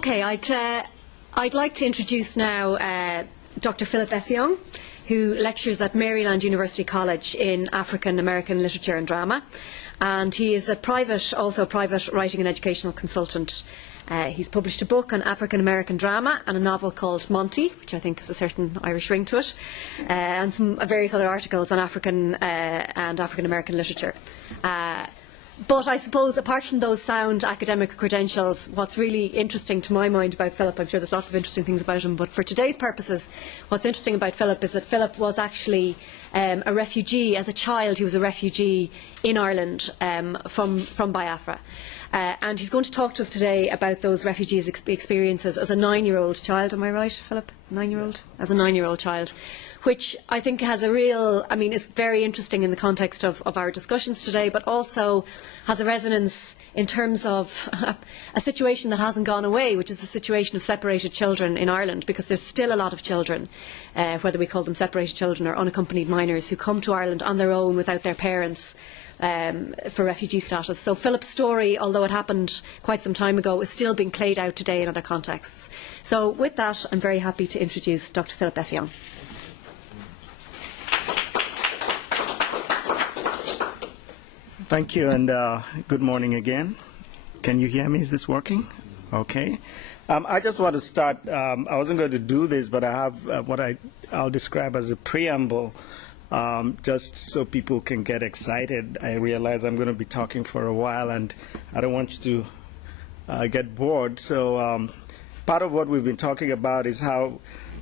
Okay, I'd like to introduce now Dr. Philip Effiong, who lectures at Maryland University College in African American Literature and Drama, and he is also a private writing and educational consultant. He's published a book on African American drama and a novel called Monty, which I think has a certain Irish ring to it, and some various other articles on African and African American literature. But I suppose, apart from those sound academic credentials, what's really interesting to my mind about Philip, I'm sure there's lots of interesting things about him, but for today's purposes, what's interesting about Philip is that Philip was actually a refugee. As a child, he was a refugee in Ireland from Biafra. And he's going to talk to us today about those refugees' experiences as a 9-year-old child. Am I right, Philip? 9-year-old? As a 9-year-old child. Which I think has a real, it's very interesting in the context of our discussions today, but also has a resonance in terms of a situation that hasn't gone away, which is the situation of separated children in Ireland, because there's still a lot of children, whether we call them separated children or unaccompanied minors, who come to Ireland on their own without their parents for refugee status. So Philip's story, although it happened quite some time ago, is still being played out today in other contexts. So with that, I'm very happy to introduce Dr. Philip Effiong. Thank you, and good morning again. Can you hear me? Is this working? Okay. I just want to start. I wasn't going to do this, but I have what I'll describe as a preamble, just so people can get excited. I realize I'm going to be talking for a while, and I don't want you to get bored. So part of what we've been talking about is how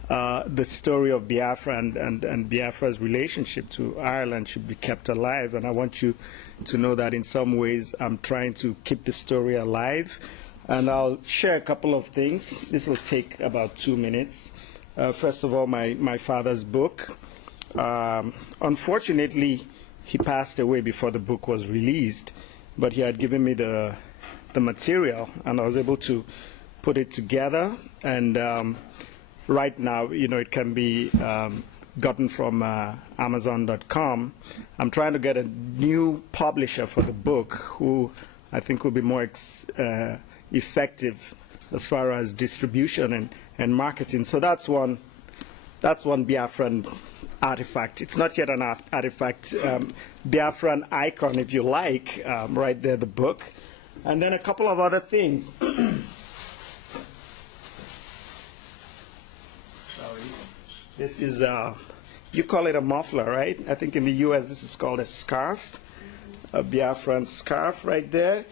the story of Biafra and Biafra's relationship to Ireland should be kept alive. And I want you to know that in some ways I'm trying to keep the story alive. And I'll share a couple of things. This will take about 2 minutes. First of all, my father's book. Unfortunately, he passed away before the book was released, but he had given me the material, and I was able to put it together. And right now, it can be gotten from Amazon.com. I'm trying to get a new publisher for the book who I think will be more effective as far as distribution and marketing. So that's one Biafran artifact. It's not yet an artifact. Biafran icon, if you like, right there, the book. And then a couple of other things. This is, you call it a muffler, right? I think in the U.S. this is called a scarf, a Biafran scarf right there.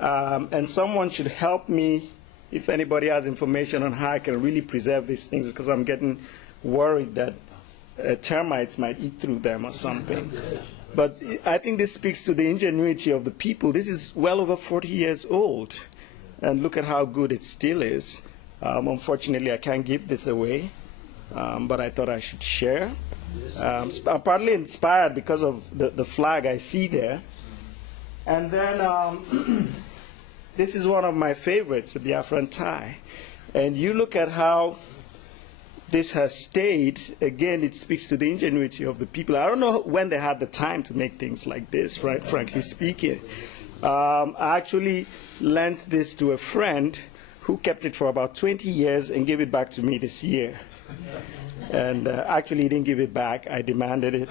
And someone should help me if anybody has information on how I can really preserve these things, because I'm getting worried that termites might eat through them or something. But I think this speaks to the ingenuity of the people. This is well over 40 years old, and look at how good it still is. Unfortunately, I can't give this away. But I thought I should share. I'm partly inspired because of the flag I see there. And then this is one of my favorites, the Biafran tie. And you look at how this has stayed. Again, it speaks to the ingenuity of the people. I don't know when they had the time to make things like this, right, frankly speaking. I actually lent this to a friend who kept it for about 20 years and gave it back to me this year. And actually, he didn't give it back. I demanded it.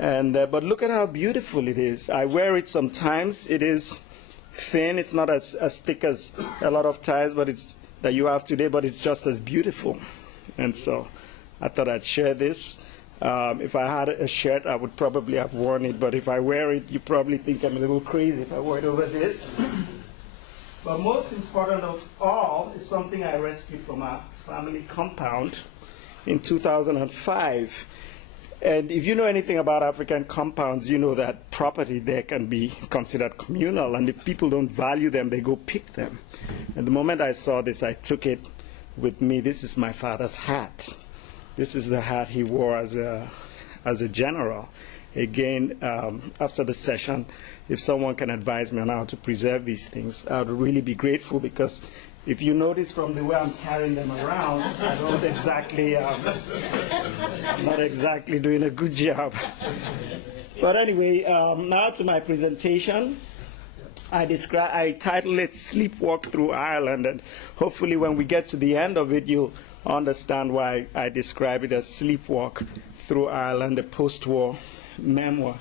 And but look at how beautiful it is. I wear it sometimes. It is thin. It's not as thick as a lot of ties that you have today, but it's just as beautiful. And so I thought I'd share this. If I had a shirt, I would probably have worn it. But if I wear it, you probably think I'm a little crazy if I wear it over this. But most important of all is something I rescued from our family compound in 2005. And if you know anything about African compounds, you know that property there can be considered communal. And if people don't value them, they go pick them. And the moment I saw this, I took it with me. This is my father's hat. This is the hat he wore as a general. Again, after the session, if someone can advise me on how to preserve these things, I would really be grateful, because if you notice from the way I'm carrying them around, I don't exactly, I'm not exactly doing a good job. But anyway, now to my presentation. I titled it Sleepwalk Through Ireland, and hopefully when we get to the end of it, you'll understand why I describe it as Sleepwalk Through Ireland, a post-war memoir.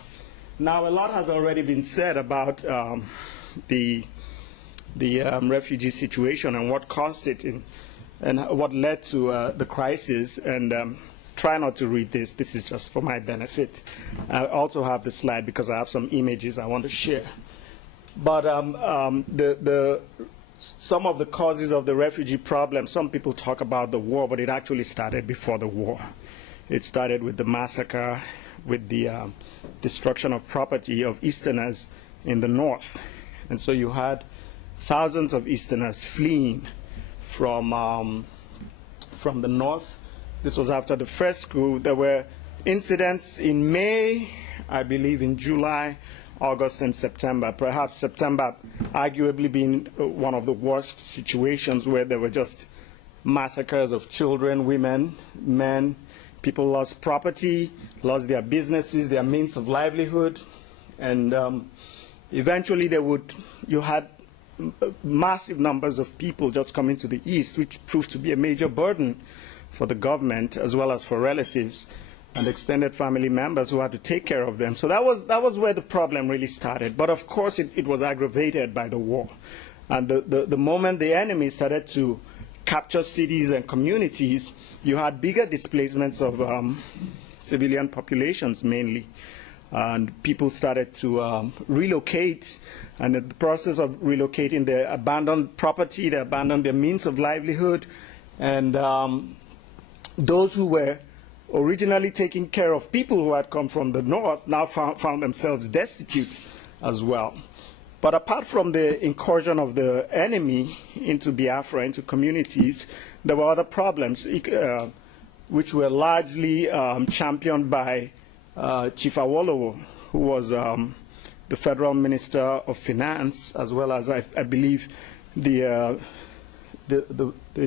Now, a lot has already been said about the refugee situation and what caused it and what led to the crisis. And try not to read this. This is just for my benefit. I also have the slide because I have some images I want to share. But some of the causes of the refugee problem, some people talk about the war, but it actually started before the war. It started with the massacre, with the destruction of property of Easterners in the north. And so you had thousands of Easterners fleeing from the north. This was after the first coup. There were incidents in May, I believe in July, August, and September. Perhaps September arguably being one of the worst situations, where there were just massacres of children, women, men. People lost property, lost their businesses, their means of livelihood. And eventually you had massive numbers of people just coming to the east, which proved to be a major burden for the government as well as for relatives and extended family members who had to take care of them. So that was where the problem really started. But of course it was aggravated by the war. And the moment the enemy started to capture cities and communities, you had bigger displacements of civilian populations mainly. And people started to relocate, and in the process of relocating, they abandoned property, they abandoned their means of livelihood, and those who were originally taking care of people who had come from the north now found themselves destitute as well. But apart from the incursion of the enemy into Biafra, into communities, there were other problems which were largely championed by Chief Awolowo, who was the Federal Minister of Finance, as well as, I believe, the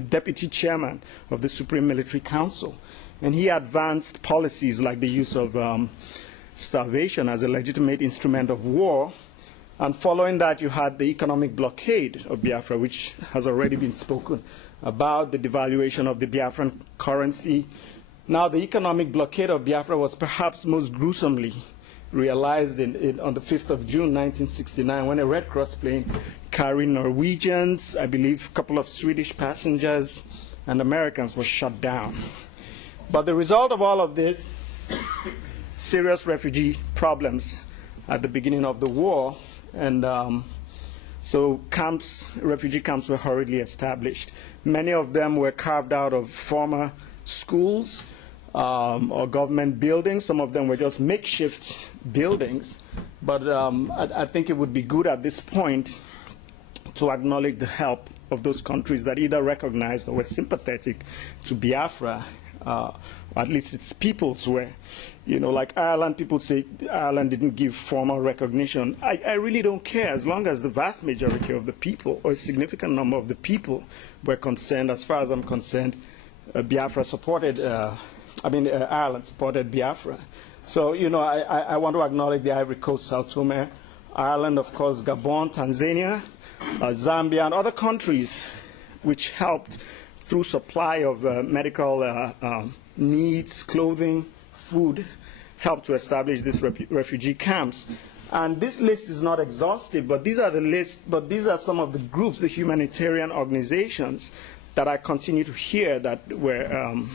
Deputy Chairman of the Supreme Military Council. And he advanced policies like the use of starvation as a legitimate instrument of war. And following that, you had the economic blockade of Biafra, which has already been spoken about, the devaluation of the Biafran currency. Now, the economic blockade of Biafra was perhaps most gruesomely realized on the 5th of June, 1969, when a Red Cross plane carrying Norwegians, I believe a couple of Swedish passengers, and Americans was shot down. But the result of all of this, serious refugee problems at the beginning of the war, and so refugee camps were hurriedly established. Many of them were carved out of former schools or government buildings. Some of them were just makeshift buildings. But I think it would be good at this point to acknowledge the help of those countries that either recognized or were sympathetic to Biafra, at least its peoples were. You know, like Ireland, people say Ireland didn't give formal recognition. I really don't care, as long as the vast majority of the people, or a significant number of the people, were concerned. As far as I'm concerned, Biafra supported, Ireland supported Biafra. So, you know, I want to acknowledge the Ivory Coast, Sao Tome, Ireland, of course, Gabon, Tanzania, Zambia, and other countries which helped through supply of medical needs, clothing, food, helped to establish these refugee camps. And this list is not exhaustive, but these are the lists, but these are some of the groups, the humanitarian organizations that I continue to hear that were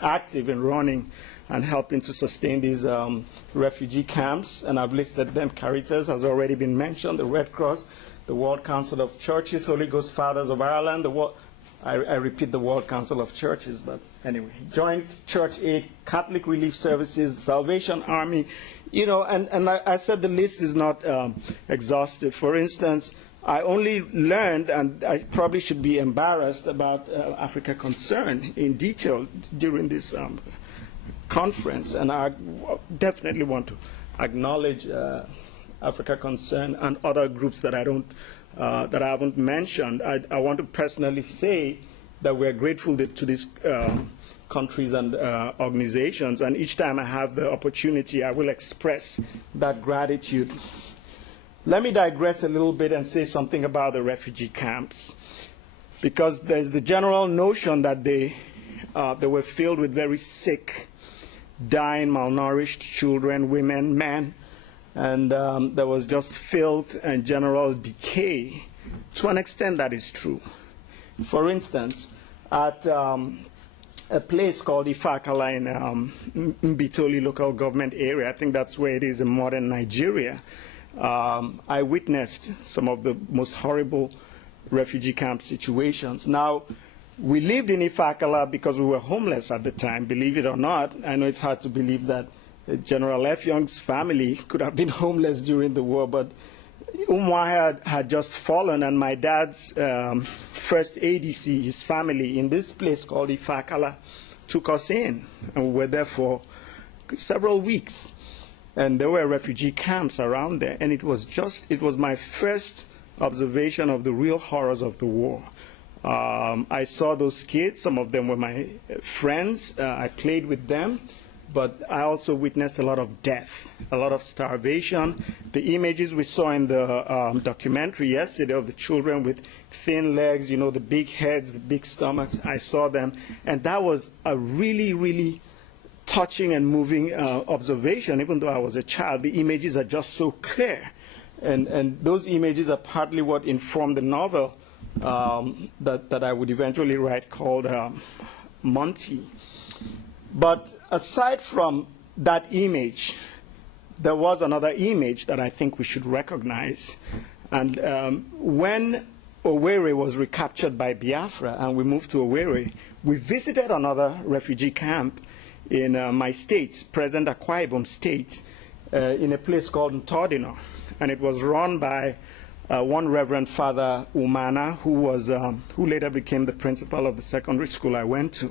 active in running and helping to sustain these refugee camps. And I've listed them. Caritas has already been mentioned, the Red Cross, the World Council of Churches, Holy Ghost Fathers of Ireland, I repeat the World Council of Churches, but anyway, Joint Church Aid, Catholic Relief Services, Salvation Army, you know, and I said the list is not exhaustive. For instance, I only learned, and I probably should be embarrassed about Africa Concern in detail during this conference, and I definitely want to acknowledge Africa Concern and other groups that I haven't mentioned. I want to personally say that we're grateful to these countries and organizations, and each time I have the opportunity, I will express that gratitude. let me digress a little bit and say something about the refugee camps, because there's the general notion that they were filled with very sick, dying, malnourished children, women, men, and there was just filth and general decay. To an extent, that is true. For instance, at a place called Ifakala in Mbitoli local government area, I think that's where it is in modern Nigeria, I witnessed some of the most horrible refugee camp situations. Now, we lived in Ifakala because we were homeless at the time, believe it or not. I know it's hard to believe that General Effiong's family could have been homeless during the war, but Umwa had just fallen, and my dad's first ADC, his family, in this place called Ifakala, took us in, and we were there for several weeks. And there were refugee camps around there, and it was my first observation of the real horrors of the war. I saw those kids. Some of them were my friends. I played with them. But I also witnessed a lot of death, a lot of starvation. The images we saw in the documentary yesterday of the children with thin legs, you know, the big heads, the big stomachs, I saw them. And that was a really, really touching and moving observation. Even though I was a child, the images are just so clear. And those images are partly what informed the novel that I would eventually write called Monty. But aside from that image, there was another image that I think we should recognize. And when Owerri was recaptured by Biafra and we moved to Owerri, we visited another refugee camp in my state, present Akwa Ibom State, in a place called Ntodino. And it was run by one Reverend Father Umana, who later became the principal of the secondary school I went to.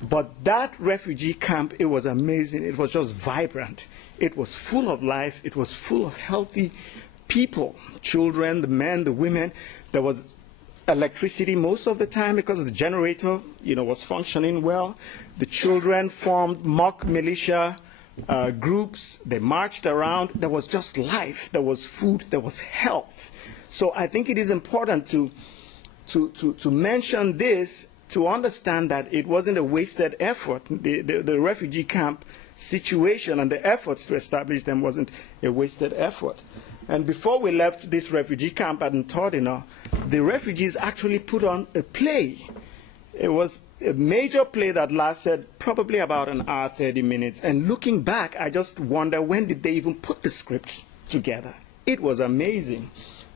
But that refugee camp, it was amazing. It was just vibrant. It was full of life. It was full of healthy people, children, the men, the women. There was electricity most of the time because the generator, was functioning well. The children formed mock militia groups. They marched around. There was just life. There was food. There was health. So I think it is important to mention this, to understand that it wasn't a wasted effort. The refugee camp situation and the efforts to establish them wasn't a wasted effort. And before we left this refugee camp at Ntodino, the refugees actually put on a play. It was a major play that lasted probably about an hour, 30 minutes. And looking back, I just wonder, when did they even put the scripts together? It was amazing.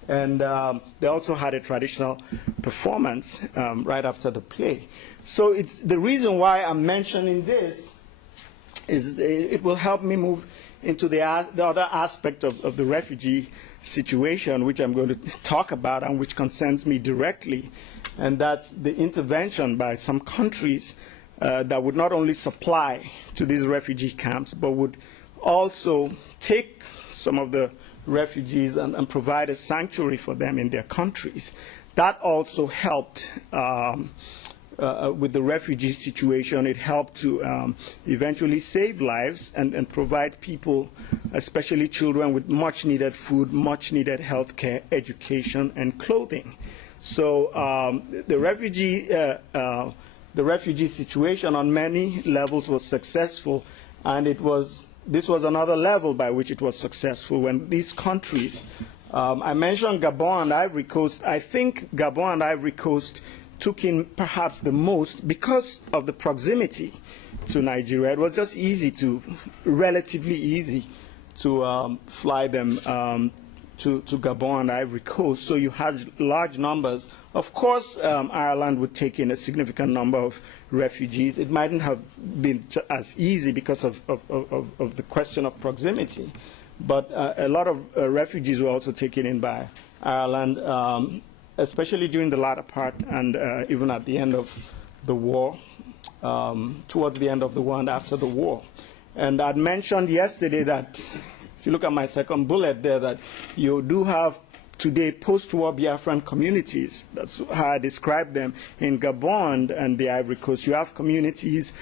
And they also had a traditional performance right after the play. So it's the reason why I'm mentioning this is it will help me move into the other aspect of the refugee situation, which I'm going to talk about and which concerns me directly. And that's the intervention by some countries that would not only supply to these refugee camps, but would also take some of the refugees and provide a sanctuary for them in their countries. That also helped with the refugee situation. It helped to eventually save lives and provide people, especially children, with much needed food, much needed health care, education, and clothing. So the refugee situation on many levels was successful, and this was another level by which it was successful when these countries, I mentioned Gabon and Ivory Coast. I think Gabon and Ivory Coast took in perhaps the most because of the proximity to Nigeria. It was just relatively easy to fly them to Gabon and Ivory Coast. So you had large numbers. Of course, Ireland would take in a significant number of refugees. It mightn't have been as easy because of the question of proximity. But a lot of refugees were also taken in by Ireland, especially during the latter part and even at the end of the war, towards the end of the war and after the war. And I'd mentioned yesterday that, if you look at my second bullet there, that you do have today post-war Biafran communities. That's how I describe them in Gabon and the Ivory Coast. You have communities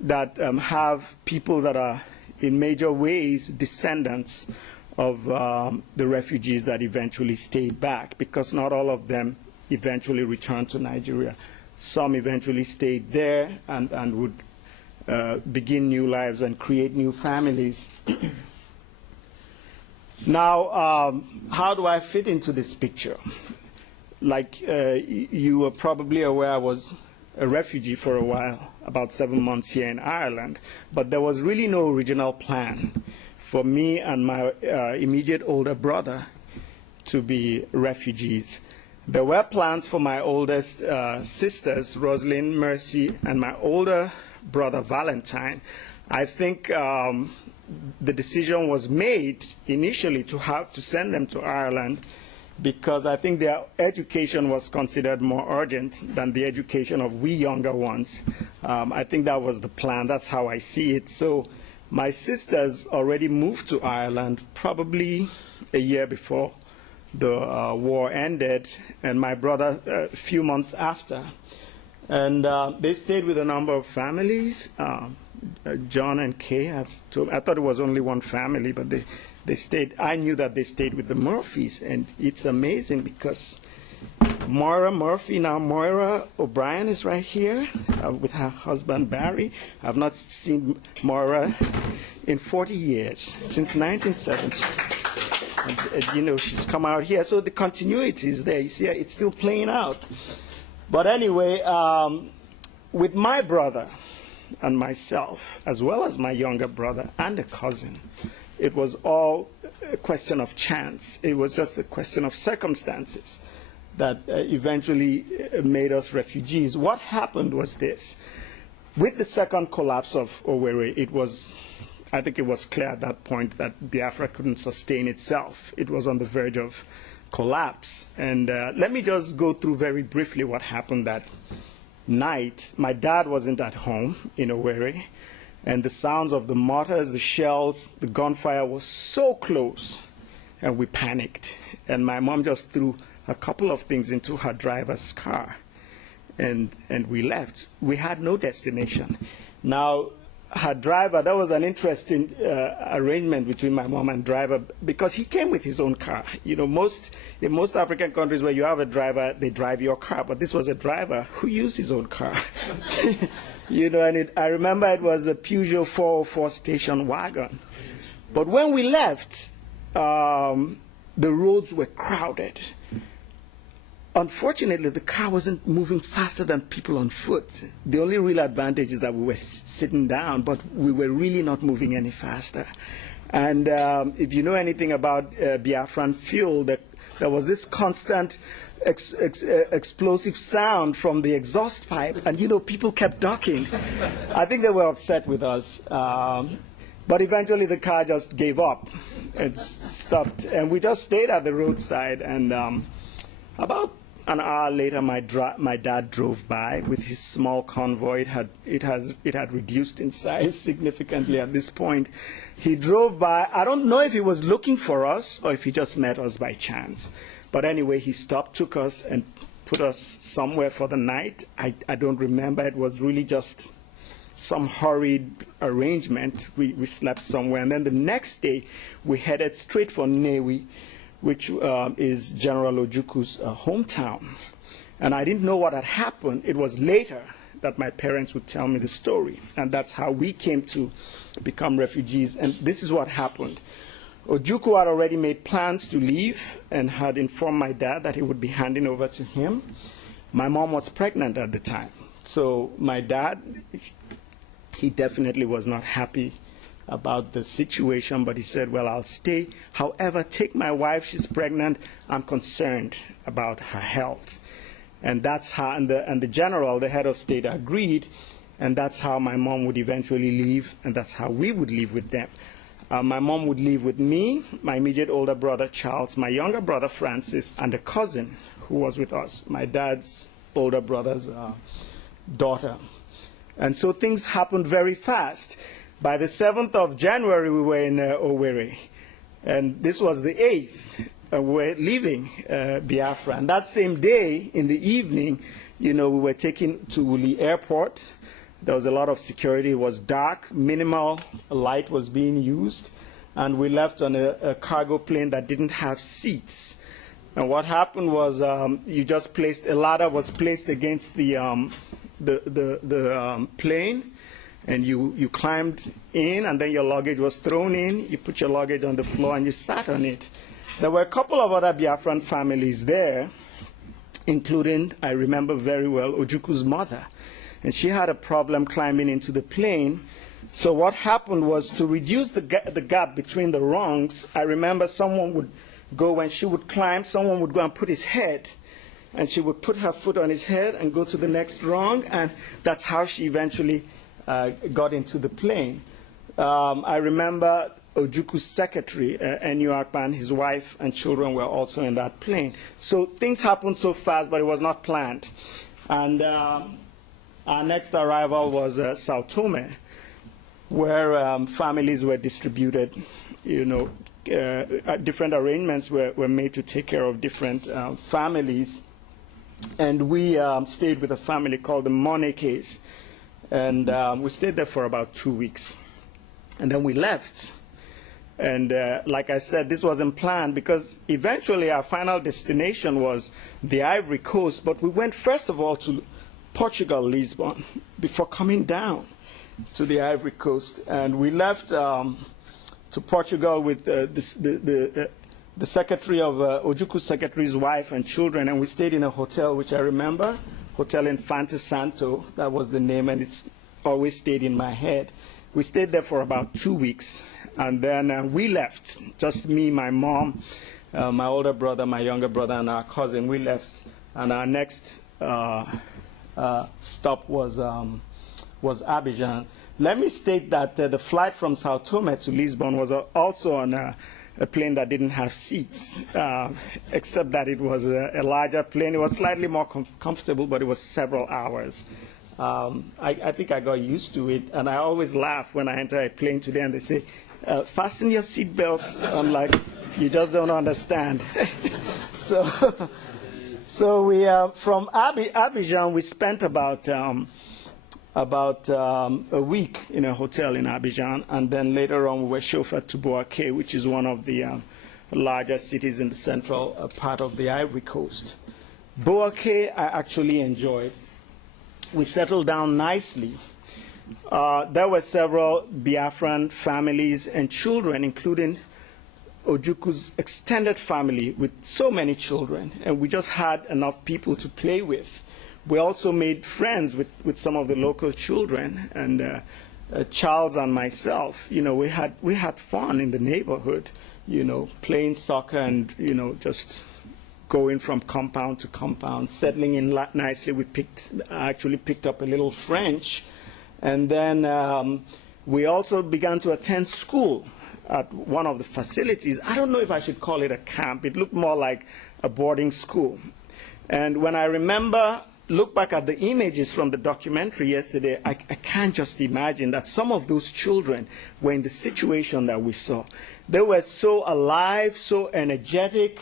that have people that are in major ways descendants of the refugees that eventually stayed back, because not all of them eventually returned to Nigeria. Some eventually stayed there and would begin new lives and create new families. Now, how do I fit into this picture? Like you were probably aware, I was a refugee for a while, about 7 months here in Ireland, but there was really no original plan for me and my immediate older brother to be refugees. There were plans for my oldest sisters, Rosalind, Mercy, and my older brother, Valentine. I think the decision was made initially to send them to Ireland, because I think their education was considered more urgent than the education of we younger ones. I think that was the plan. That's how I see it. So my sisters already moved to Ireland probably a year before the war ended, and my brother a few months after. And they stayed with a number of families. John and Kay, I thought it was only one family, but they stayed. I knew that they stayed with the Murphys, and it's amazing because Moira Murphy, now Moira O'Brien, is right here with her husband Barry. I've not seen Moira in 40 years, since 1970. And, you know, she's come out here, so the continuity is there. You see, it's still playing out. But anyway, with my brother and myself, as well as my younger brother and a cousin, it was all a question of chance. It was just a question of circumstances that eventually made us refugees. What happened was this. With the second collapse of Owerri, I think it was clear at that point that Biafra couldn't sustain itself. It was on the verge of collapse. And let me just go through very briefly what happened that night. My dad wasn't at home in Owerri, and the sounds of the mortars, the shells, the gunfire was so close, and we panicked. And my mom just threw a couple of things into her driver's car, and we left. We had no destination. Now, her driver, that was an interesting arrangement between my mom and driver, because he came with his own car. You know, in most African countries where you have a driver, they drive your car, but this was a driver who used his own car. You know, and I remember it was a Peugeot 404 station wagon. But when we left, the roads were crowded. Unfortunately, the car wasn't moving faster than people on foot. The only real advantage is that we were sitting down, but we were really not moving any faster. And if you know anything about Biafran fuel, there was this constant explosive sound from the exhaust pipe, and, you know, people kept ducking. I think they were upset with us. But eventually the car just gave up. It stopped, and we just stayed at the roadside. And about an hour later, my dad drove by with his small convoy. It had reduced in size significantly at this point. He drove by. I don't know if he was looking for us or if he just met us by chance. But anyway, he stopped, took us, and put us somewhere for the night. I don't remember. It was really just some hurried arrangement. We slept somewhere. And then the next day, we headed straight for Nnewi, which is General Ojukwu's hometown. And I didn't know what had happened. It was later that my parents would tell me the story. And that's how we came to become refugees. And this is what happened. Ojukwu had already made plans to leave and had informed my dad that he would be handing over to him. My mom was pregnant at the time. So my dad, he definitely was not happy about the situation, but he said, well, I'll stay. However, take my wife, she's pregnant. I'm concerned about her health. And that's how, and the general, the head of state, agreed, and that's how my mom would eventually leave, and that's how we would leave with them. My mom would leave with me, my immediate older brother, Charles, my younger brother, Francis, and a cousin who was with us, my dad's older brother's daughter. And so things happened very fast. By the 7th of January, we were in Owerri, and this was the 8th. We were leaving Biafra. And that same day, in the evening, you know, we were taken to Uli Airport. There was a lot of security. It was dark. Minimal light was being used. and we left on a cargo plane that didn't have seats. And what happened was you just placed, a ladder was placed against the plane, and you climbed in, and then your luggage was thrown in. You put your luggage on the floor, and you sat on it. There were a couple of other Biafran families there, including, I remember very well, Ojuku's mother. And she had a problem climbing into the plane. So what happened was, to reduce the gap between the rungs, I remember someone would go, when she would climb, someone would go and put his head, and she would put her foot on his head and go to the next rung, and that's how she eventually got into the plane. I remember Ojuku's secretary, Enyu Akpan, his wife and children were also in that plane. So things happened so fast, but it was not planned. And our next arrival was Sao Tome, where families were distributed. You know, different arrangements were made to take care of different families. And we stayed with a family called the Monekes. And we stayed there for about 2 weeks. And then we left. And like I said, this wasn't planned, because eventually our final destination was the Ivory Coast. But we went, first of all, to Portugal, Lisbon, before coming down to the Ivory Coast. And we left to Portugal with the secretary of Ojuku's secretary's wife and children. And we stayed in a hotel, which I remember, Hotel Infante Santo. That was the name, and it's always stayed in my head. We stayed there for about 2 weeks. And then we left, just me, my mom, my older brother, my younger brother, and our cousin. We left, and our next stop was Abidjan. Let me state that the flight from Sao Tome to Lisbon was also on a plane that didn't have seats, except that it was a larger plane. It was slightly more comfortable, but it was several hours. I think I got used to it, and I always laugh when I enter a plane today and they say, fasten your seatbelts. I'm like, you just don't understand. So we, from Abidjan, we spent about a week in a hotel in Abidjan, and then later on we were chauffeured to Blockade, which is one of the largest cities in the central part of the Ivory Coast. Blockade I actually enjoyed. We settled down nicely. There were several Biafran families and children, including Ojuku's extended family with so many children, and we just had enough people to play with. We also made friends with some of the local children, and Charles and myself, you know, we had fun in the neighborhood, you know, playing soccer and, you know, just going from compound to compound, settling in nicely. I actually picked up a little French. And then we also began to attend school at one of the facilities. I don't know if I should call it a camp. It looked more like a boarding school. And when I look back at the images from the documentary yesterday, I can't just imagine that some of those children were in the situation that we saw. They were so alive, so energetic.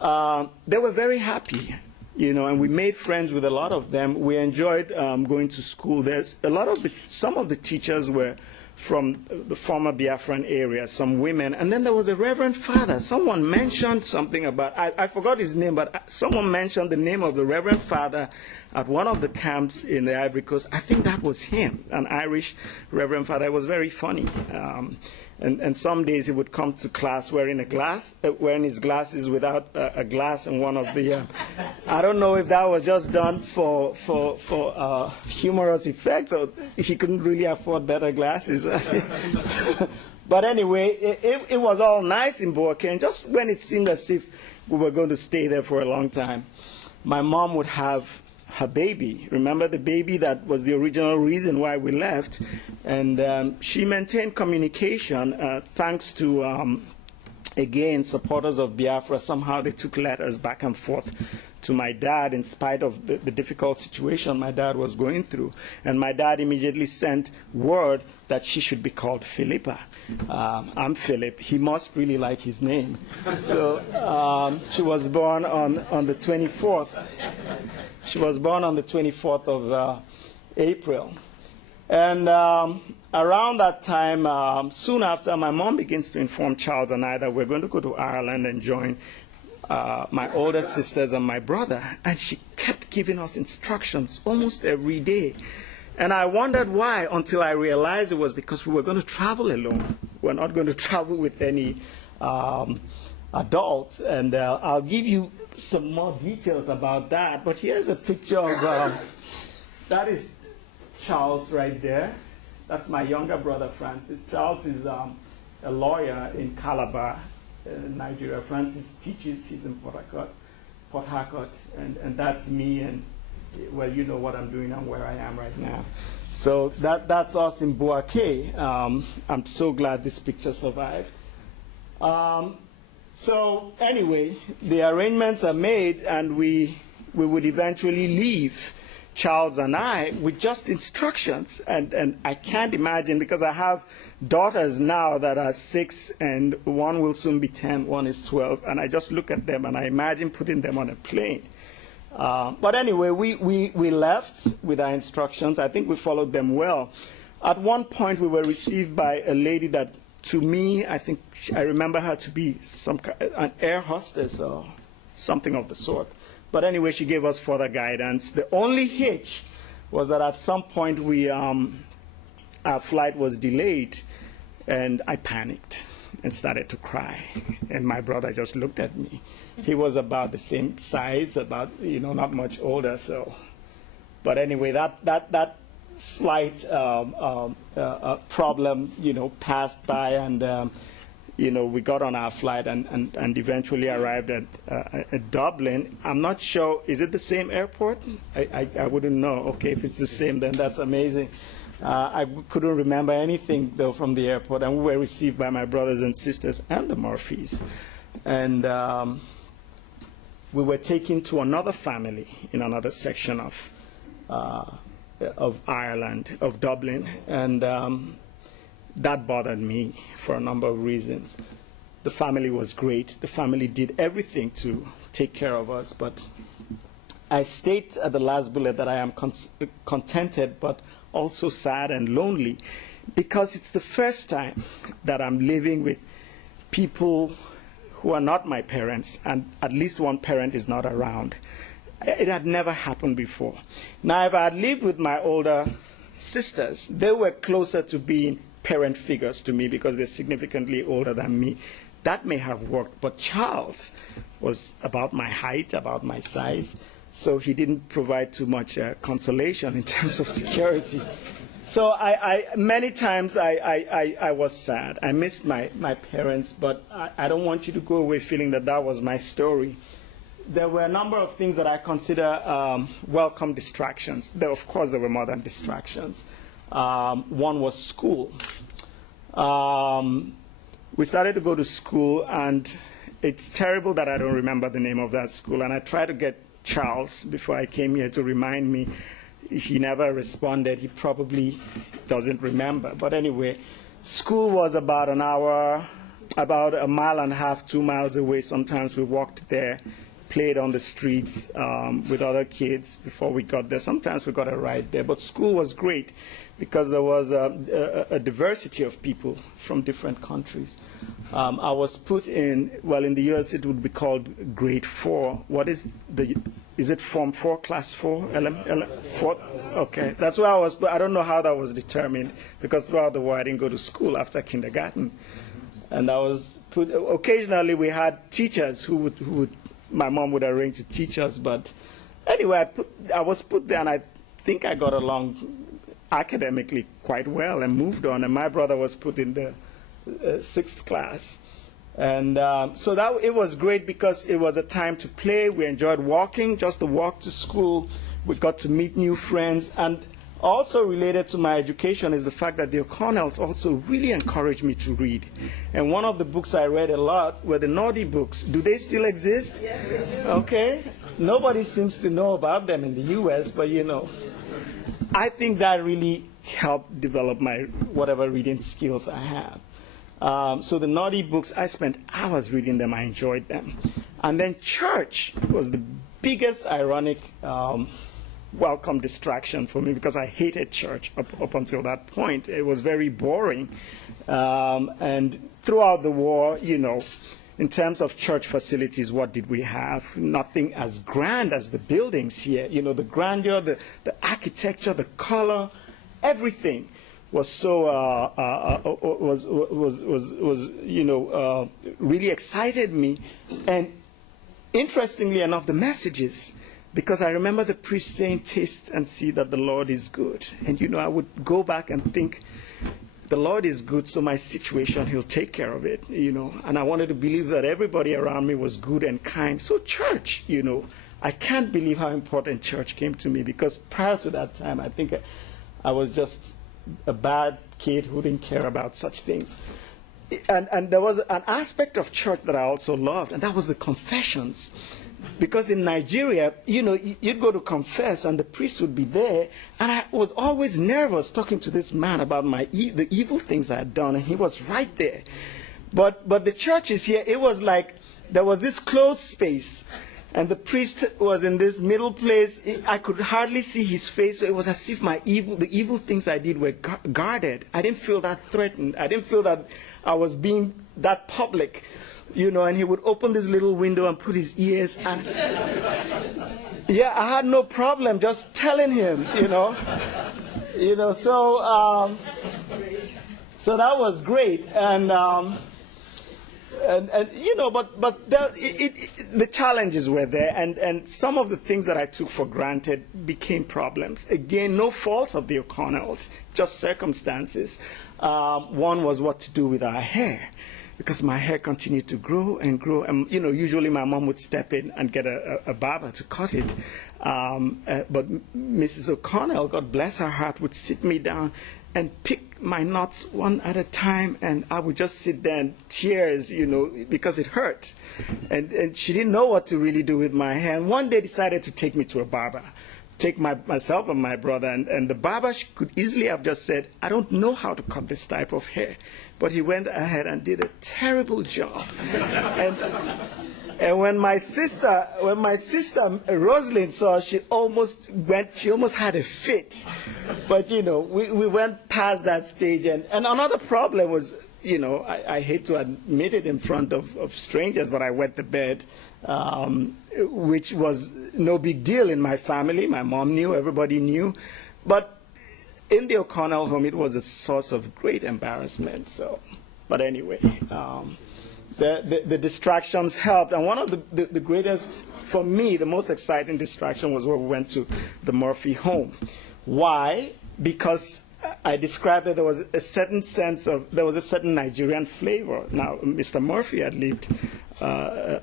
They were very happy. You know, and we made friends with a lot of them. We enjoyed going to school. Some of the teachers were from the former Biafran area, some women. And then there was a Reverend Father. Someone mentioned something about, I forgot his name, but someone mentioned the name of the Reverend Father at one of the camps in the Ivory Coast. I think that was him, an Irish Reverend Father. It was very funny. And some days he would come to class wearing his glasses without a glass, and one of the, I don't know if that was just done for humorous effect, or if he couldn't really afford better glasses. But anyway, it was all nice in Blockade, and just when it seemed as if we were going to stay there for a long time, my mom would have her baby. Remember the baby that was the original reason why we left? And she maintained communication thanks to, again, supporters of Biafra. Somehow they took letters back and forth to my dad in spite of the difficult situation my dad was going through. And my dad immediately sent word that she should be called Philippa. I'm Philip. He must really like his name. So she was born on the 24th. She was born on the 24th of April. And around that time, soon after, my mom begins to inform Charles and I that we're going to go to Ireland and join my older sisters and my brother. And she kept giving us instructions almost every day. And I wondered why, until I realized it was because we were going to travel alone. We're not going to travel with any adult. And I'll give you some more details about that. But here's a picture of, that is Charles right there. That's my younger brother, Francis. Charles is a lawyer in Calabar, Nigeria. Francis teaches, he's in Port Harcourt, and that's me, and well, you know what I'm doing and where I am right now. So that's us in Blockade. I'm so glad this picture survived. So anyway, the arrangements are made, and we would eventually leave, Charles and I, with just instructions. And I can't imagine, because I have daughters now that are 6, and one will soon be 10, one is 12, and I just look at them and I imagine putting them on a plane. But anyway, we left with our instructions. I think we followed them well. At one point, we were received by a lady that, to me, I remember her to be an air hostess or something of the sort. But anyway, she gave us further guidance. The only hitch was that at some point our flight was delayed, and I panicked and started to cry. And my brother just looked at me. He was about the same size, about, not much older. So, but anyway, that slight problem, passed by, and we got on our flight and eventually arrived at Dublin. I'm not sure, is it the same airport? I wouldn't know. Okay, if it's the same, then that's amazing. I couldn't remember anything, though, from the airport, and we were received by my brothers and sisters and the Murphys. And we were taken to another family in another section of Ireland, of Dublin, and that bothered me for a number of reasons. The family was great. The family did everything to take care of us, but I state at the last bullet that I am contented, but also sad and lonely, because it's the first time that I'm living with people who are not my parents, and at least one parent is not around. It had never happened before. Now, if I had lived with my older sisters, they were closer to being parent figures to me because they're significantly older than me. That may have worked, but Charles was about my height, about my size, so he didn't provide too much consolation in terms of security. So many times I was sad. I missed my parents, but I don't want you to go away feeling that that was my story. There were a number of things that I consider welcome distractions. Of course, there were more than distractions. One was school. We started to go to school, and it's terrible that I don't remember the name of that school. And I tried to get Charles before I came here to remind me. He never responded. He probably doesn't remember. But anyway, school was about an hour, about a mile and a half, 2 miles away. Sometimes we walked there, played on the streets with other kids before we got there. Sometimes we got a ride there. But school was great because there was a diversity of people from different countries. I was put in, well, in the U.S. it would be called grade 4. Is it Form 4, Class 4? 4? Okay, that's where I was, but I don't know how that was determined, because throughout the war I didn't go to school after kindergarten. And I was put, occasionally we had teachers who would my mom would arrange to teach us, but anyway, I was put there, and I think I got along academically quite well and moved on, and my brother was put in the 6th class. And so it was great because it was a time to play. We enjoyed walking, just to walk to school. We got to meet new friends. And also related to my education is the fact that the O'Connells also really encouraged me to read. And one of the books I read a lot were the Naughty books. Do they still exist? Yes, they do. Okay. Nobody seems to know about them in the U.S., but I think that really helped develop my whatever reading skills I have. So the Naughty books, I spent hours reading them. I enjoyed them. And then church was the biggest ironic welcome distraction for me because I hated church up until that point. It was very boring. And throughout the war, in terms of church facilities, what did we have? Nothing as grand as the buildings here. The grandeur, the architecture, the color, everything was so really excited me. And interestingly enough, the messages, because I remember the priest saying, "Taste and see that the Lord is good." And I would go back and think, the Lord is good, so my situation, he'll take care of it, And I wanted to believe that everybody around me was good and kind. So church, I can't believe how important church came to me, because prior to that time, I think I was just a bad kid who didn't care about such things. And there was an aspect of church that I also loved, and that was the confessions. Because in Nigeria, you'd go to confess and the priest would be there, and I was always nervous talking to this man about the evil things I had done, and he was right there. But the churches here, it was like there was this closed space, and the priest was in this middle place. I could hardly see his face, so it was as if the evil things I did were guarded. I didn't feel that threatened. I didn't feel that I was being that public. And he would open this little window and put his ears, and yeah, I had no problem just telling him, so that was great, and but the challenges were there, and some of the things that I took for granted became problems. Again, no fault of the O'Connells, just circumstances. One was what to do with our hair, because my hair continued to grow and grow. And, usually my mom would step in and get a barber to cut it. But Mrs. O'Connell, God bless her heart, would sit me down and pick my knots one at a time. And I would just sit there in tears, because it hurt. And she didn't know what to really do with my hair. And one day decided to take me to a barber. Take myself and my brother, and the barber could easily have just said, "I don't know how to cut this type of hair," but he went ahead and did a terrible job. And when my sister Rosalind saw, she almost had a fit. But we went past that stage, and another problem was, I hate to admit it in front of strangers, but I wet the bed. Which was no big deal in my family. My mom knew, everybody knew. But in the O'Connell home, it was a source of great embarrassment. But anyway, the distractions helped. And one of the greatest, for me, the most exciting distraction was when we went to the Murphy home. Why? Because I described that there was a certain Nigerian flavor. Now, Mr. Murphy had lived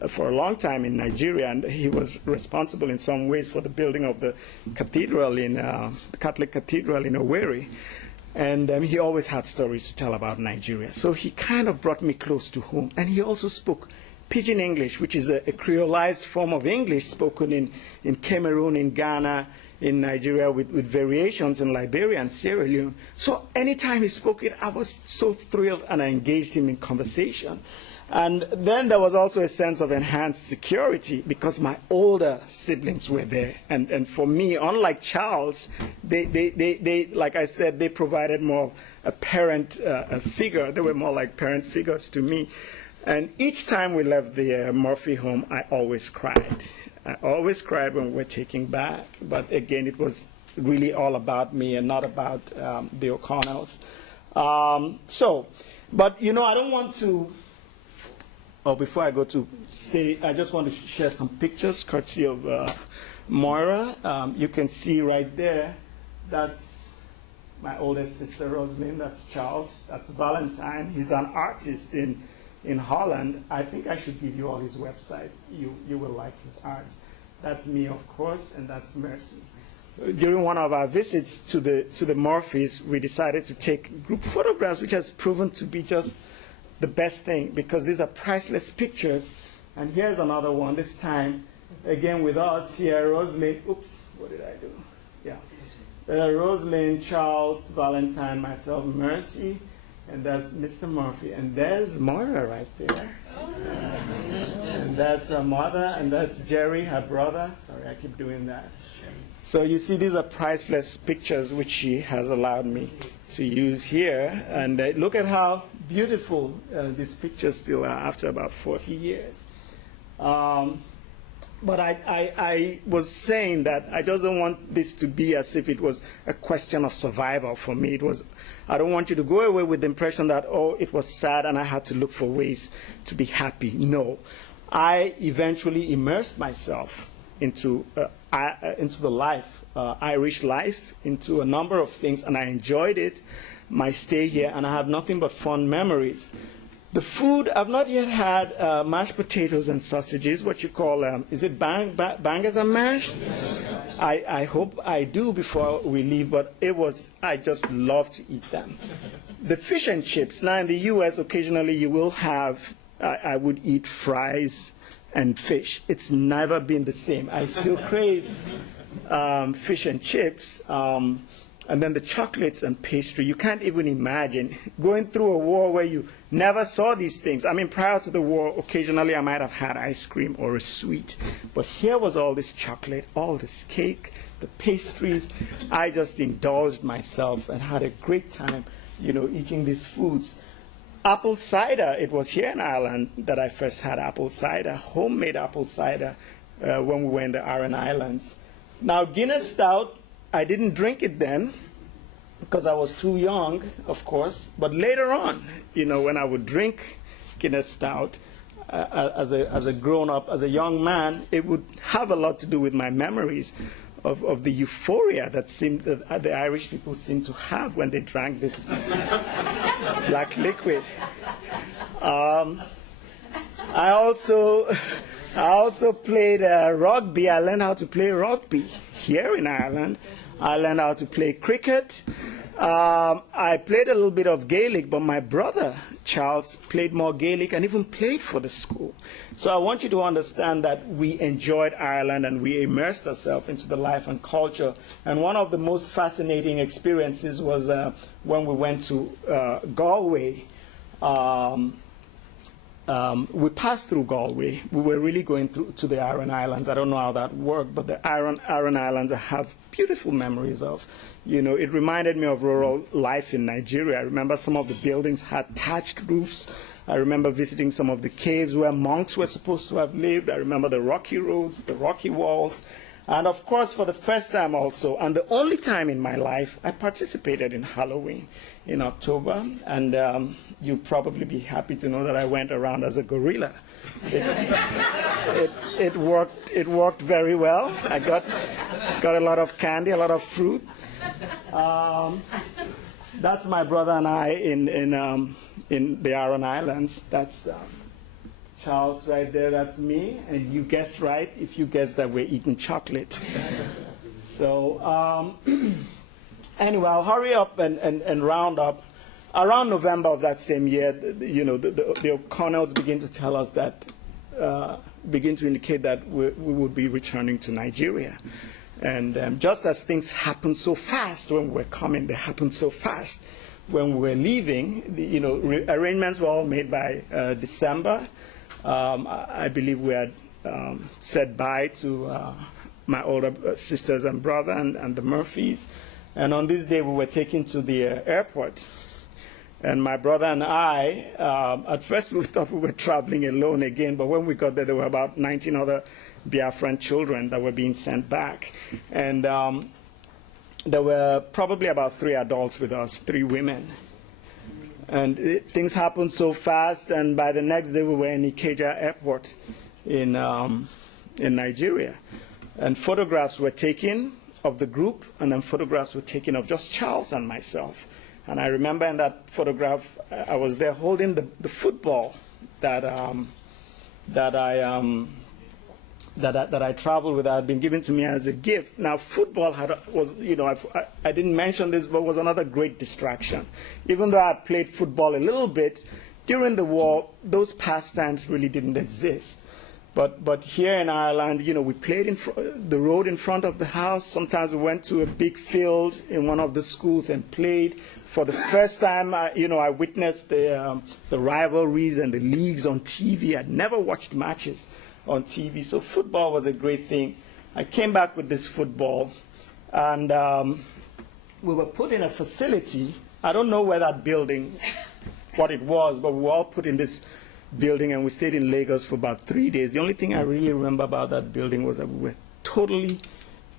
for a long time in Nigeria, and he was responsible in some ways for the building of the cathedral the Catholic cathedral in Ivory. And he always had stories to tell about Nigeria. So he kind of brought me close to home. And he also spoke Pidgin English, which is a creolized form of English spoken in Cameroon, in Ghana, in Nigeria, with variations in Liberia and Sierra Leone. So anytime he spoke it, I was so thrilled, and I engaged him in conversation. And then there was also a sense of enhanced security because my older siblings were there. And for me, unlike Charles, they like I said, they provided more a parent figure. They were more like parent figures to me. And each time we left the Murphy home, I always cried. I always cried when we were taking back. But again, it was really all about me and not about the O'Connells. But, I don't want to... before I go to say, I just want to share some pictures, courtesy of Moira. You can see right there, that's my oldest sister, Rosalind. That's Charles. That's Valentine. He's an artist in Holland. I think I should give you all his website. You will like his art. That's me, of course, and that's Mercy. During one of our visits to the Murphys, we decided to take group photographs, which has proven to be just the best thing, because these are priceless pictures. And here's another one, this time, again with us here, Rosalind. Oops, what did I do? Yeah. Rosalind, Charles, Valentine, myself, Mercy, and that's Mr. Murphy. And there's Moira right there. And that's her mother, and that's Jerry, her brother. Sorry, I keep doing that. So you see, these are priceless pictures which she has allowed me to use here. And look at how beautiful these pictures still are after about 40 years. But I was saying that I just don't want this to be as if it was a question of survival for me. I don't want you to go away with the impression that, oh, it was sad and I had to look for ways to be happy. No. I eventually immersed myself into the life, Irish life, into a number of things, and I enjoyed it, my stay here, and I have nothing but fond memories. The food, I've not yet had mashed potatoes and sausages, what you call, is it bangers and mash? I hope I do before we leave, but I just love to eat them. The fish and chips, now in the U.S., occasionally you will have, I would eat fries and fish. It's never been the same. I still crave fish and chips. And then the chocolates and pastry. You can't even imagine going through a war where you never saw these things. I mean, prior to the war, occasionally I might have had ice cream or a sweet. But here was all this chocolate, all this cake, the pastries. I just indulged myself and had a great time, eating these foods. Apple cider, it was here in Ireland that I first had apple cider, homemade apple cider, when we were in the Aran Islands. Now, Guinness Stout, I didn't drink it then because I was too young, of course. But later on, when I would drink Guinness Stout as a grown-up, as a young man, it would have a lot to do with my memories of the euphoria that the Irish people seem to have when they drank this black liquid. I also played rugby. I learned how to play rugby here in Ireland. I learned how to play cricket. I played a little bit of Gaelic, but my brother, Charles, played more Gaelic and even played for the school. So I want you to understand that we enjoyed Ireland and we immersed ourselves into the life and culture. And one of the most fascinating experiences was when we went to Galway. We passed through Galway. We were really going to the Aran Islands. I don't know how that worked, but the Aran Islands I have beautiful memories of. It reminded me of rural life in Nigeria. I remember some of the buildings had thatched roofs. I remember visiting some of the caves where monks were supposed to have lived. I remember the rocky roads, the rocky walls. And of course, for the first time also, and the only time in my life, I participated in Halloween in October. And you'll probably be happy to know that I went around as a gorilla. It worked very well. I got a lot of candy, a lot of fruit. That's my brother and I in the Aran Islands. That's Charles right there, that's me, and you guessed right if you guessed that we're eating chocolate. So anyway, I'll hurry up and round up. Around November of that same year, the O'Connells begin to tell us that, begin to indicate that we would be returning to Nigeria. And just as things happened so fast when we were coming, they happened so fast when we were leaving. Arrangements were all made by December. I believe we had said bye to my older sisters and brother and the Murphys. And on this day, we were taken to the airport. And my brother and I, at first we thought we were traveling alone again, but when we got there were about 19 other Biafran children that were being sent back. And there were probably about 3 adults with us, 3 women. And things happened so fast, and by the next day we were in Ikeja Airport in Nigeria. And photographs were taken of the group, and then photographs were taken of just Charles and myself. And I remember in that photograph, I was there holding the football that I traveled with, that had been given to me as a gift. Now, football I didn't mention this, but was another great distraction. Even though I had played football a little bit, during the war, those pastimes really didn't exist. But here in Ireland, we played in the road in front of the house. Sometimes we went to a big field in one of the schools and played. For the first time, I witnessed the rivalries and the leagues on TV. I'd never watched matches on TV, so football was a great thing. I came back with this football, And we were put in a facility. I don't know where that building, what it was, but we were all put in this building, and we stayed in Lagos for about 3 days. The only thing I really remember about that building was that we were totally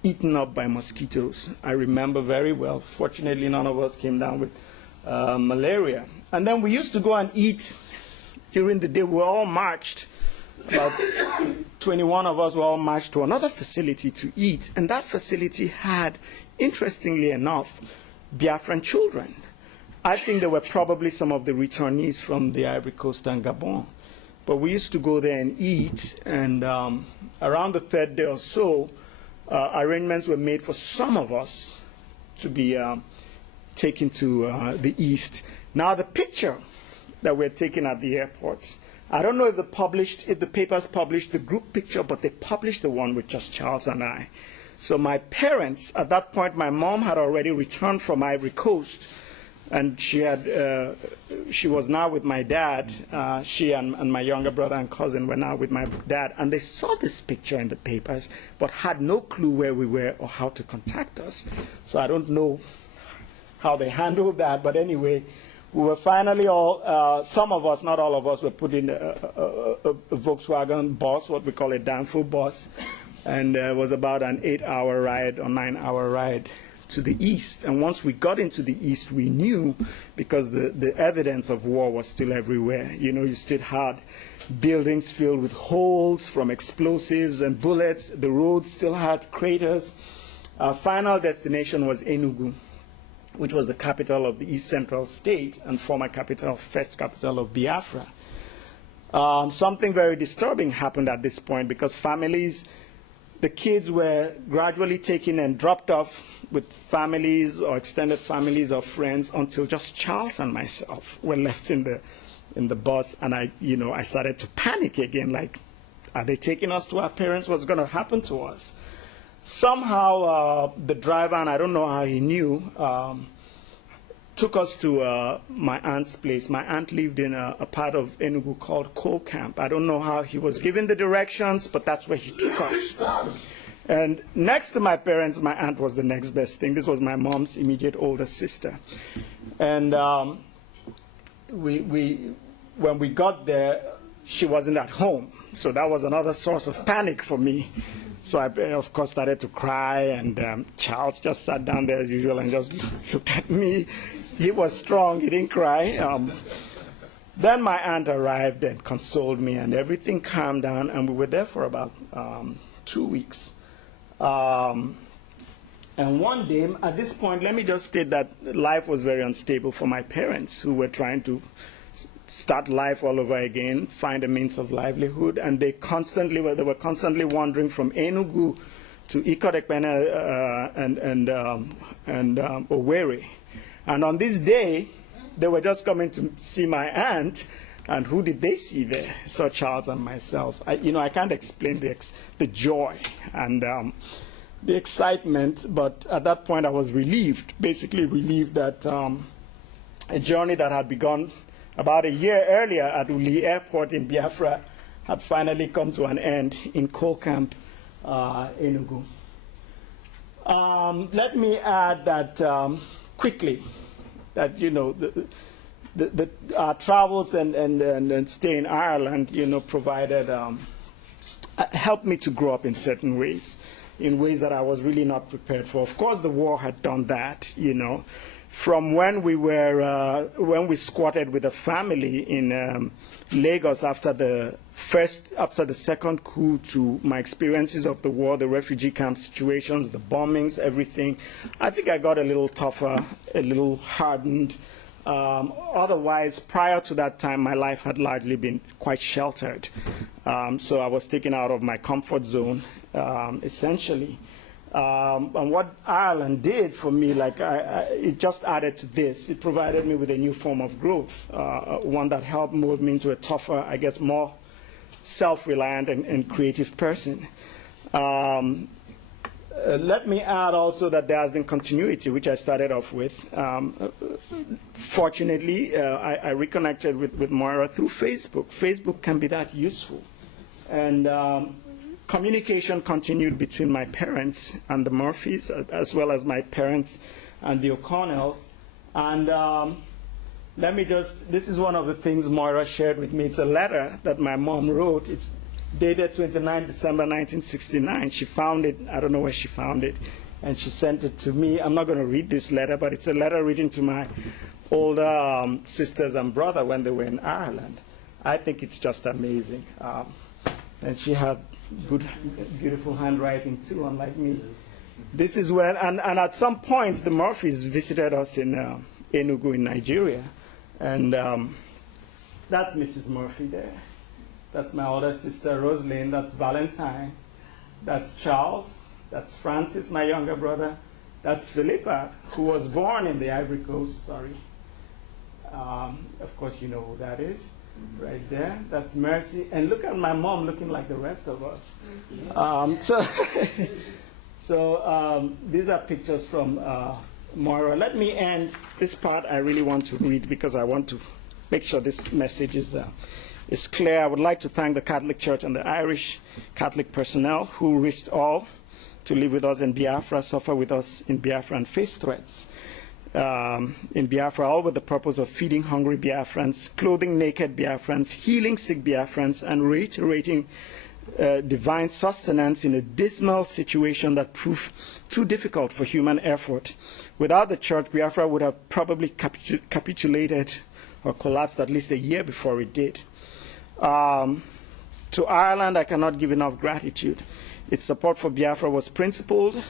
eaten up by mosquitoes. I remember very well. Fortunately, none of us came down with malaria. And then we used to go and eat during the day. We were all marched. About 21 of us were all marched to another facility to eat. And that facility had, interestingly enough, Biafran children. I think they were probably some of the returnees from the Ivory Coast and Gabon. But we used to go there and eat, and around the third day or so, arrangements were made for some of us to be taken to the east. Now, the picture that we're taking at the airport, I don't know if the papers published the group picture, but they published the one with just Charles and I. So my parents, at that point, my mom had already returned from Ivory Coast, and she was now with my dad. She and my younger brother and cousin were now with my dad, and they saw this picture in the papers, but had no clue where we were or how to contact us. So I don't know how they handled that, but anyway, we were finally all, some of us, not all of us, were put in a Volkswagen bus, what we call a Danfo bus, and it was about an 8-hour ride or 9-hour ride to the east. And once we got into the east, we knew, because the evidence of war was still everywhere. You know, you still had buildings filled with holes from explosives and bullets. The roads still had craters. Our final destination was Enugu, which was the capital of the East Central State and former capital, first capital of Biafra. Something very disturbing happened at this point, because families, the kids were gradually taken and dropped off with families or extended families or friends, until just Charles and myself were left in the bus. And I started to panic again, like, are they taking us to our parents? What's going to happen to us? Somehow the driver, and I don't know how he knew, took us to my aunt's place. My aunt lived in a part of Enugu called Coal Camp. I don't know how he was given the directions, but that's where he took us. And next to my parents, my aunt was the next best thing. This was my mom's immediate older sister. And when we got there, she wasn't at home. So that was another source of panic for me. So I, of course, started to cry, and Charles just sat down there as usual and just looked at me. He was strong, he didn't cry. Then my aunt arrived and consoled me, and everything calmed down, and we were there for about 2 weeks. And one day, at this point, let me just state that life was very unstable for my parents, who were trying to start life all over again, find a means of livelihood, and they were constantly wandering from Enugu to Ikotekpene and Owerri. And on this day, they were just coming to see my aunt, and who did they see there? Saw Charles and myself. I can't explain the joy and the excitement, but at that point I was relieved, basically relieved that a journey that had begun about a year earlier at Uli Airport in Biafra had finally come to an end in Coal Camp, Enugu. Let me add that quickly, that our travels and stay in Ireland, provided helped me to grow up in certain ways, in ways that I was really not prepared for. Of course, the war had done that, From when we squatted with a family in Lagos after the second coup, to my experiences of the war, the refugee camp situations, the bombings, everything, I think I got a little tougher, a little hardened. Otherwise, prior to that time, my life had largely been quite sheltered. So I was taken out of my comfort zone, essentially. And what Ireland did for me, it just added to this. It provided me with a new form of growth, one that helped mold me into a tougher, I guess, more self-reliant and creative person. Let me add also that there has been continuity, which I started off with. Fortunately, I reconnected with Moira through Facebook. Facebook can be that useful. And communication continued between my parents and the Murphys, as well as my parents and the O'Connells. And this is one of the things Moira shared with me. It's a letter that my mom wrote. It's dated 29 December 1969. She found it, I don't know where she found it, and she sent it to me. I'm not going to read this letter, but it's a letter written to my older sisters and brother when they were in Ireland. I think it's just amazing. And she had good, beautiful handwriting too, unlike me. This is when, and at some point, the Murphys visited us in Enugu in Nigeria. And that's Mrs. Murphy there. That's my older sister, Rosalind. That's Valentine. That's Charles. That's Francis, my younger brother. That's Philippa, who was born in the Ivory Coast, sorry. Of course, you know who that is, right there. That's Mercy. And look at my mom looking like the rest of us. So these are pictures from Moira. Let me end this part. I really want to read because I want to make sure this message is clear. I would like to thank the Catholic Church and the Irish Catholic personnel who risked all to live with us in Biafra, suffer with us in Biafra, and face threats in Biafra, all with the purpose of feeding hungry Biafrans, clothing naked Biafrans, healing sick Biafrans, and reiterating divine sustenance in a dismal situation that proved too difficult for human effort. Without the church, Biafra would have probably capitulated or collapsed at least a year before it did. To Ireland, I cannot give enough gratitude. Its support for Biafra was principled,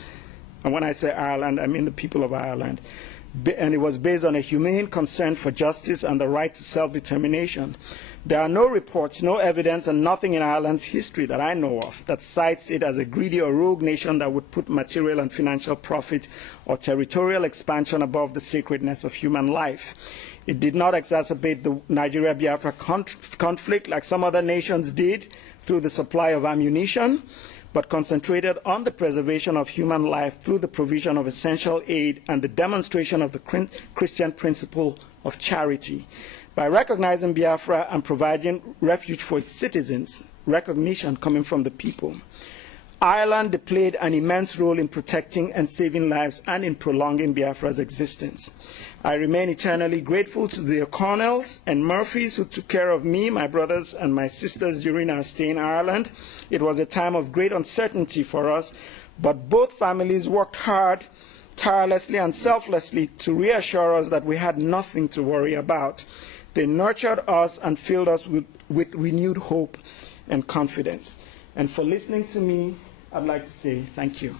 and when I say Ireland, I mean the people of Ireland. And it was based on a humane concern for justice and the right to self-determination. There are no reports, no evidence, and nothing in Ireland's history that I know of that cites it as a greedy or rogue nation that would put material and financial profit or territorial expansion above the sacredness of human life. It did not exacerbate the Nigeria-Biafra conflict like some other nations did through the supply of ammunition, but concentrated on the preservation of human life through the provision of essential aid and the demonstration of the Christian principle of charity. By recognizing Biafra and providing refuge for its citizens, recognition coming from the people, Ireland played an immense role in protecting and saving lives and in prolonging Biafra's existence. I remain eternally grateful to the O'Connells and Murphys who took care of me, my brothers, and my sisters during our stay in Ireland. It was a time of great uncertainty for us, but both families worked hard, tirelessly and selflessly to reassure us that we had nothing to worry about. They nurtured us and filled us with renewed hope and confidence. And for listening to me, I'd like to say thank you.